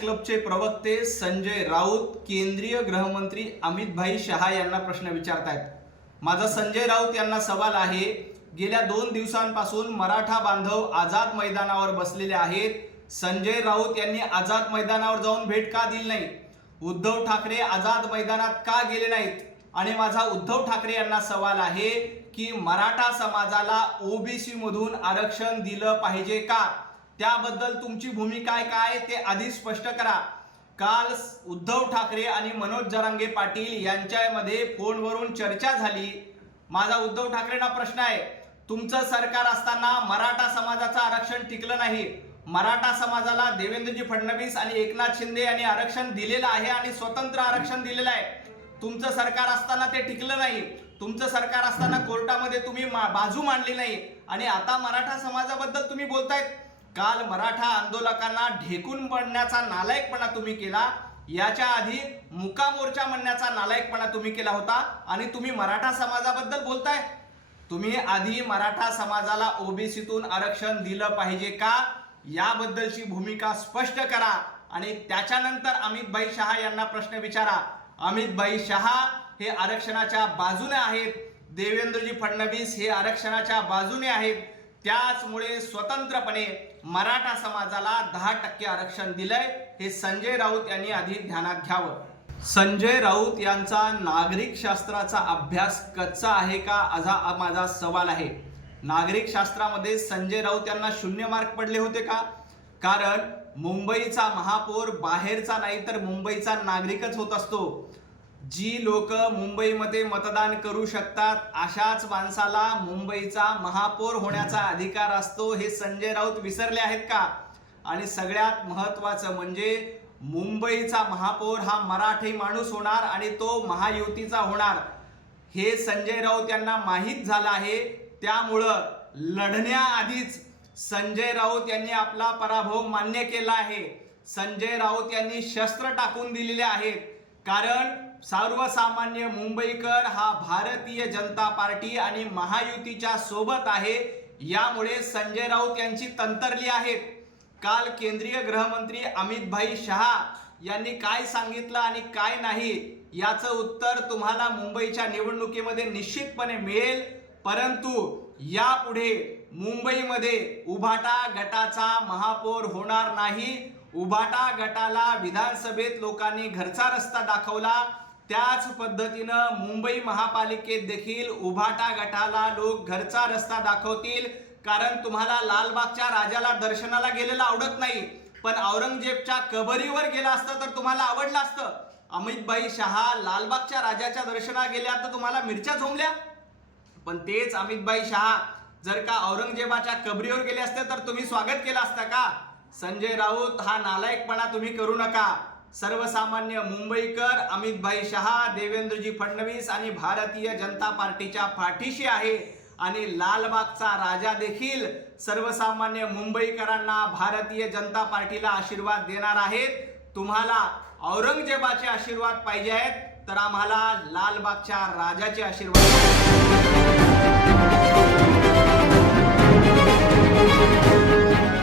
क्लबचे प्रवक्ते संजय राऊत केंद्रीय गृहमंत्री अमितभाई शहा यांना प्रश्न विचारतायत. माझा संजय राऊत यांना सवाल आहे गेल्या दोन दिवसांपासून मराठा बांधव आझाद मैदानावर बसलेले आहेत. संजय राऊत यांनी आझाद मैदानावर जाऊन भेट का दिली नाही? उद्धव ठाकरे आझाद मैदानात का गेले नाहीत? आणि माझा उद्धव ठाकरे यांना सवाल आहे की मराठा समाजाला ओबीसी मधून आरक्षण दिलं पाहिजे का? त्याबद्दल तुमची भूमिका काय ते आधी स्पष्ट करा. काल उद्धव ठाकरे आणि मनोज जरांगे पाटील यांच्यामध्ये फोनवरून चर्चा झाली. माझा उद्धव ठाकरेंना प्रश्न आहे तुमचं सरकार असताना मराठा समाजाचं आरक्षण टिकलं नाही. मराठा समाजाला देवेंद्रजी फडणवीस आणि एकनाथ शिंदे यांनी आरक्षण दिलेलं आहे आणि स्वतंत्र आरक्षण दिलेलं आहे. तुमचं सरकार असताना ते टिकलं नाही. तुमचं सरकार असताना कोर्टामध्ये तुम्ही मा- बाजू मांडली नाही. आणि आता मराठा समाजाबद्दल तुम्ही बोलतायत. काल मराठा आंदोलकांना ढेकून पडण्याचा नालायकपणा तुम्ही केला. याच्या आधी मुका मोर्चा म्हणण्याचा नालायकपणा तुम्ही केला होता. आणि तुम्ही मराठा समाजाबद्दल बोलताय. तुम्ही आधी मराठा समाजाला ओबीसीतून आरक्षण दिलं पाहिजे का? याबद्दलची भूमिका स्पष्ट करा. आणि त्याच्यानंतर अमितभाई शहा यांना प्रश्न विचारा. अमितभाई शहा हे आरक्षणाच्या बाजूने आहेत. देवेंद्रजी फडणवीस हे आरक्षणाच्या बाजूने आहेत. त्याचमुळे स्वतंत्रपणे मराठा समाजाला दहा टक्के आरक्षण दिलंय हे संजय राऊत यांनी आधी ध्यानात घ्यावं. संजय राऊत यांचा नागरिक शास्त्राचा अभ्यास कच्चा आहे का? असा माझा सवाल आहे. नागरिक शास्त्रामध्ये संजय राऊत यांना शून्य मार्क पडले होते का? कारण मुंबईचा महापौर बाहेरचा नाही तर मुंबईचा नागरिकच होत असतो. जी लोक मुंबईमध्ये मतदान करू शकतात अशाच माणसाला मुंबईचा महापौर होण्याचा अधिकार असतो हे संजय राऊत विसरले आहेत का? आणि सगळ्यात महत्वाचं म्हणजे मुंबईचा महापौर हा मराठी माणूस होणार आणि तो महायुतीचा होणार. हे संजय राऊत यांना माहीत झालं आहे. त्यामुळं लढण्याआधीच संजय राऊत यांनी आपला पराभव मान्य केला आहे. संजय राऊत यांनी शस्त्र टाकून दिलेले आहेत. कारण सर्वसामान्य मुंबईकर हा भारतीय जनता पार्टी आणि महायुतीच्या सोबत आहे. यामुळे संजय राऊत यांची तंतरली आहेत. काल केंद्रीय गृहमंत्री अमित भाई शहा यांनी काय सांगितलं आणि काय नाही याचं उत्तर तुम्हाला मुंबईच्या निवडणुकीमध्ये निश्चितपणे मिळेल. परंतु यापुढे मुंबईमध्ये उभाटा गटाचा महापौर होणार नाही. उभाटा गटाला विधानसभेत लोकांनी घरचा रस्ता दाखवला. त्याच पद्धतीनं मुंबई महापालिकेत देखील उभाटा गटाला लोक घरचा रस्ता दाखवतील. कारण तुम्हाला लालबागच्या राजाला दर्शनाला गेलेलं आवडत नाही. पण औरंगजेबच्या कबरीवर गेला असतं तर तुम्हाला आवडलं असतं. अमितभाई शहा लालबागच्या राजाच्या दर्शना गेल्या तर तुम्हाला मिरच्या झोंबल्या. पण तेच अमितभाई शहा जर का औरंगजेबाच्या कबरीवर गेले असते तर तुम्ही स्वागत केलं असतं का? संजय राऊत हा नालायकपणा तुम्ही करू नका. सर्वसामान्य मुंबईकर अमितभाई शहा देवेंद्रजी फडणवीस आणि भारतीय जनता पार्टीच्या पाठीशी आहे. आणि लालबागचा राजा देखील सर्वसामान्य मुंबईकरांना भारतीय जनता पार्टीला आशीर्वाद देणार आहेत. तुम्हाला औरंगजेबाचे आशीर्वाद पाहिजे आहेत तर आम्हाला लालबागच्या राजाचे आशीर्वाद